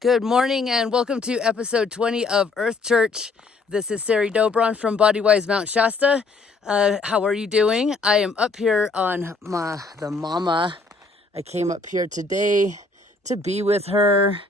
Good morning and welcome to episode 20 of Earth Church. This is Sari Dobron from Bodywise Mount Shasta. How are you doing? I am up here on the mama. I came up here today to be with her,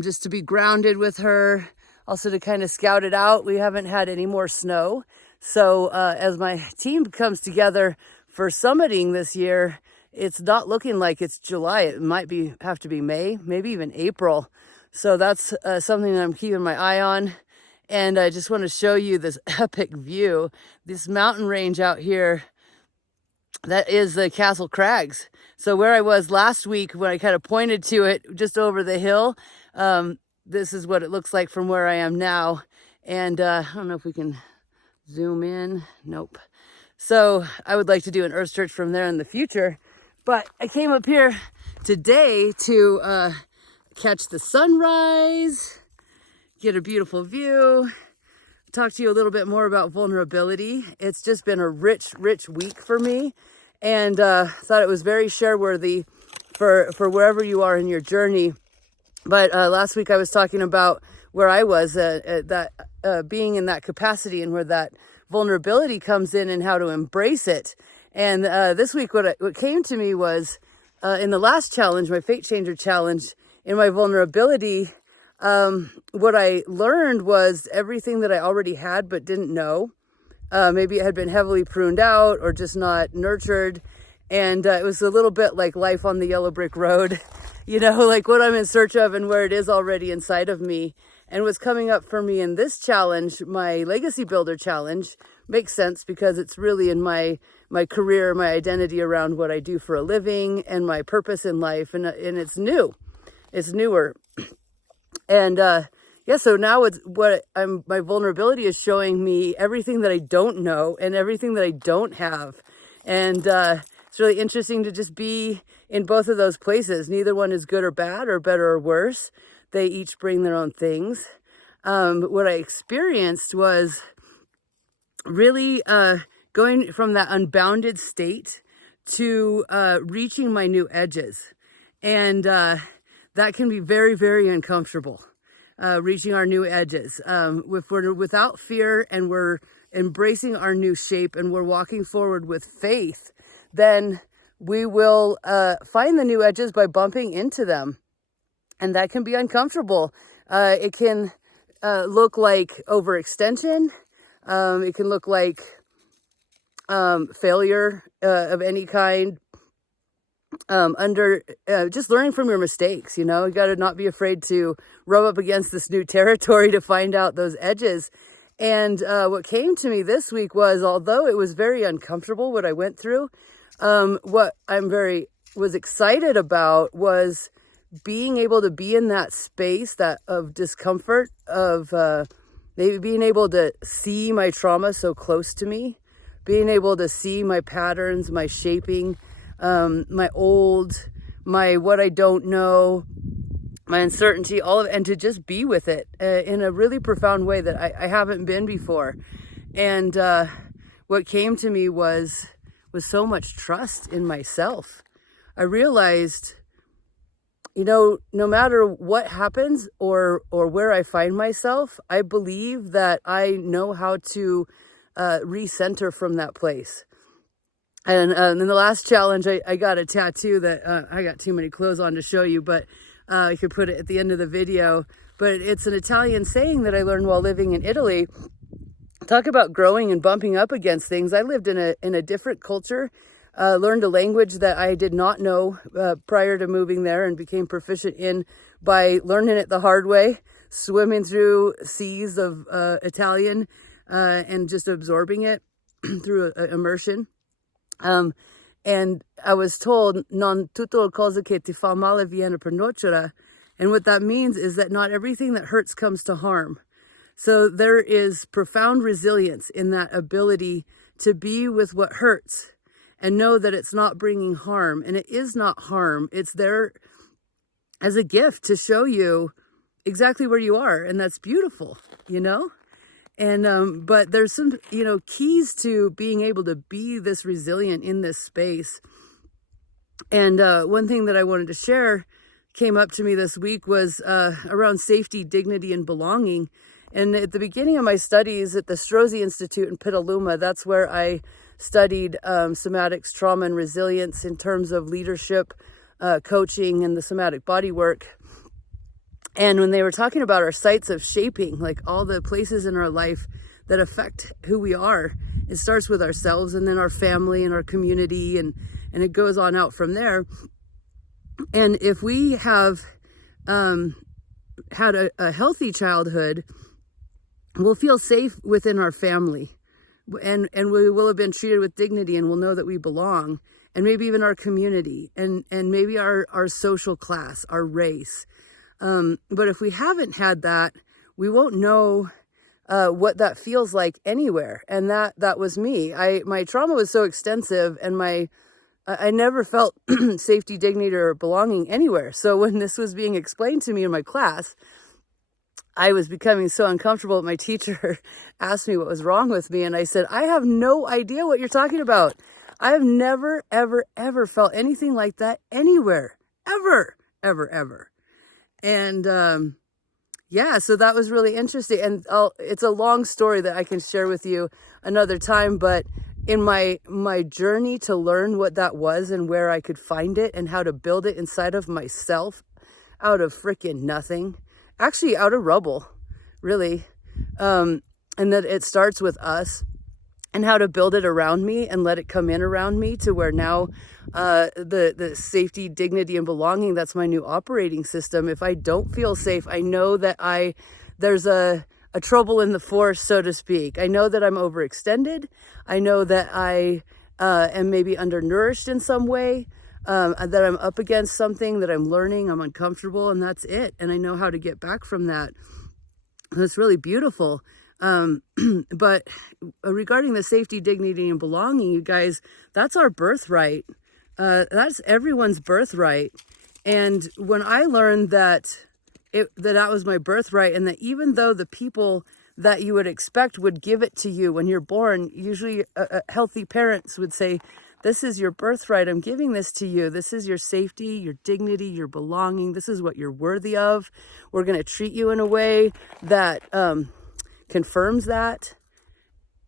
just to be grounded with her, also to kind of scout it out. We haven't had any more snow. So as my team comes together for summiting this year, it's not looking like it's July. It might have to be May, maybe even April. So that's something that I'm keeping my eye on. And I just want to show you this epic view, this mountain range out here. That is the Castle Crags. So where I was last week when I kind of pointed to it just over the hill, this is what it looks like from where I am now. And I don't know if we can zoom in. Nope. So I would like to do an Earth Church from there in the future. But I came up here today to catch the sunrise, get a beautiful view, talk to you a little bit more about vulnerability. It's just been a rich week for me, and thought it was very share-worthy for wherever you are in your journey. But last week I was talking about where I was, being in that capacity and where that vulnerability comes in and how to embrace it. And this week what came to me was in the last challenge, my Fate Changer challenge, in my vulnerability, what I learned was everything that I already had but didn't know. Maybe it had been heavily pruned out or just not nurtured. And it was a little bit like life on the yellow brick road, like what I'm in search of and where it is already inside of me. And what's coming up for me in this challenge, my Legacy Builder challenge, makes sense because it's really in my career, my identity around what I do for a living and my purpose in life. And it's new. It's newer. And so now it's my vulnerability is showing me everything that I don't know and everything that I don't have. And it's really interesting to just be in both of those places. Neither one is good or bad or better or worse. They each bring their own things. What I experienced was really going from that unbounded state to reaching my new edges. And that can be very, very uncomfortable, reaching our new edges. If we're without fear and we're embracing our new shape and we're walking forward with faith, then we will find the new edges by bumping into them. And that can be uncomfortable. It can look like overextension. It can look like failure of any kind. Just learning from your mistakes, you got to not be afraid to rub up against this new territory to find out those edges. And what came to me this week was, although it was very uncomfortable what I went through, what was excited about was being able to be in that space of discomfort, of maybe being able to see my trauma so close to me, being able to see my patterns, my shaping, my what I don't know, my uncertainty, and to just be with it in a really profound way that I haven't been before. And what came to me was so much trust in myself. I realized, no matter what happens or where I find myself, I believe that I know how to recenter from that place. And in the last challenge, I got a tattoo that I got too many clothes on to show you, but I could put it at the end of the video. But it's an Italian saying that I learned while living in Italy. Talk about growing and bumping up against things. I lived in a different culture, learned a language that I did not know prior to moving there and became proficient in by learning it the hard way, swimming through seas of Italian and just absorbing it through immersion. And I was told, non tutto cosa che ti fa male viene per nuocere. And what that means is that not everything that hurts comes to harm. So there is profound resilience in that ability to be with what hurts and know that it's not bringing harm. And it is not harm. It's there as a gift to show you exactly where you are. And that's beautiful, And, but there's some, keys to being able to be this resilient in this space. And one thing that I wanted to share came up to me this week was around safety, dignity, and belonging. And at the beginning of my studies at the Strozzi Institute in Petaluma, that's where I studied somatics, trauma, and resilience in terms of leadership, coaching, and the somatic body work. And when they were talking about our sites of shaping, like all the places in our life that affect who we are, it starts with ourselves and then our family and our community, and it goes on out from there. And if we have had a healthy childhood, we'll feel safe within our family, and we will have been treated with dignity, and we'll know that we belong, and maybe even our community, and maybe our social class, our race. But if we haven't had that, we won't know what that feels like anywhere. And that was me. My trauma was so extensive, and I never felt safety, dignity, or belonging anywhere. So when this was being explained to me in my class, I was becoming so uncomfortable. My teacher asked me what was wrong with me, and I said, I have no idea what you're talking about. I have never, ever, ever felt anything like that anywhere. Ever, ever, ever. And yeah, so that was really interesting. And it's a long story that I can share with you another time, but in my journey to learn what that was and where I could find it and how to build it inside of myself out of freaking nothing, actually out of rubble, really, and that it starts with us, and how to build it around me and let it come in around me to where now the safety, dignity, and belonging, that's my new operating system. If I don't feel safe, I know that there's a trouble in the force, so to speak. I know that I'm overextended. I know that I am maybe undernourished in some way, that I'm up against something that I'm learning, I'm uncomfortable, and that's it. And I know how to get back from that. And it's really beautiful. But regarding the safety, dignity, and belonging, you guys, that's our birthright. That's everyone's birthright. And when I learned that that was my birthright, and that even though the people that you would expect would give it to you when you're born, usually healthy parents would say, this is your birthright. I'm giving this to you. This is your safety, your dignity, your belonging. This is what you're worthy of. We're going to treat you in a way that confirms that.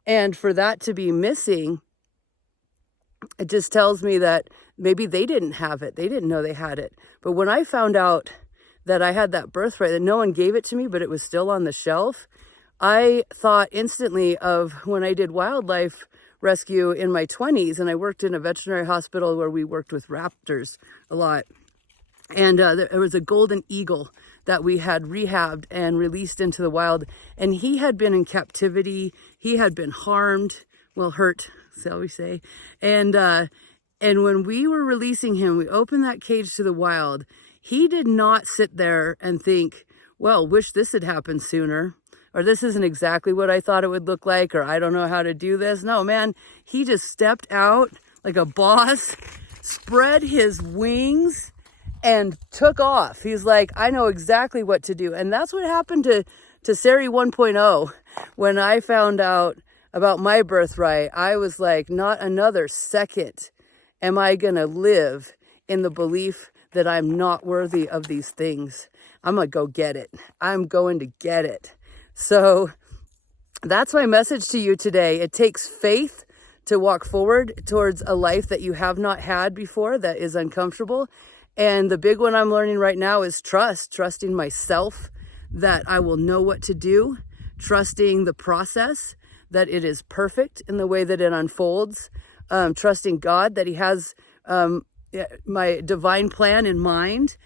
And for that to be missing, it just tells me that maybe they didn't have it. They didn't know they had it. But when I found out that I had that birthright, that no one gave it to me, but it was still on the shelf, I thought instantly of when I did wildlife rescue in my 20s, and I worked in a veterinary hospital where we worked with raptors a lot. And there was a golden eagle that we had rehabbed and released into the wild. And he had been in captivity. He had been harmed, well, hurt, shall we say. And when we were releasing him, we opened that cage to the wild. He did not sit there and think, well, wish this had happened sooner, or this isn't exactly what I thought it would look like, or I don't know how to do this. No, man, he just stepped out like a boss, spread his wings, and took off. He's like, I know exactly what to do. And that's what happened to Sari 1.0. When I found out about my birthright, I was like, not another second am I going to live in the belief that I'm not worthy of these things. I'm going to go get it. I'm going to get it. So that's my message to you today. It takes faith to walk forward towards a life that you have not had before, that is uncomfortable. And the big one I'm learning right now is trusting myself that I will know what to do, trusting the process, that it is perfect in the way that it unfolds, trusting God that He has my divine plan in mind,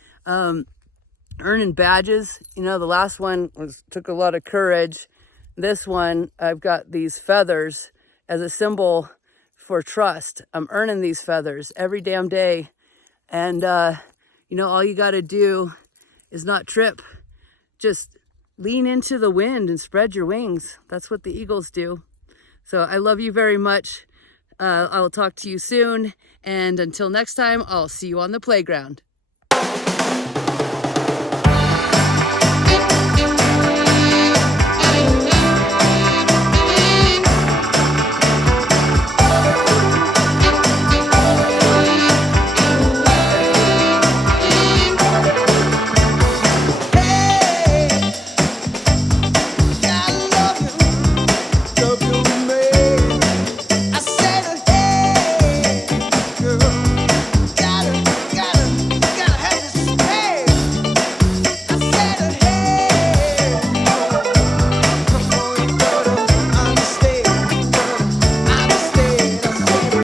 earning badges. You know, the last one took a lot of courage. This one, I've got these feathers as a symbol for trust. I'm earning these feathers every damn day. And, you know, all you got to do is not trip. Just lean into the wind and spread your wings. That's what the eagles do. So I love you very much. I will talk to you soon. And until next time, I'll see you on the playground.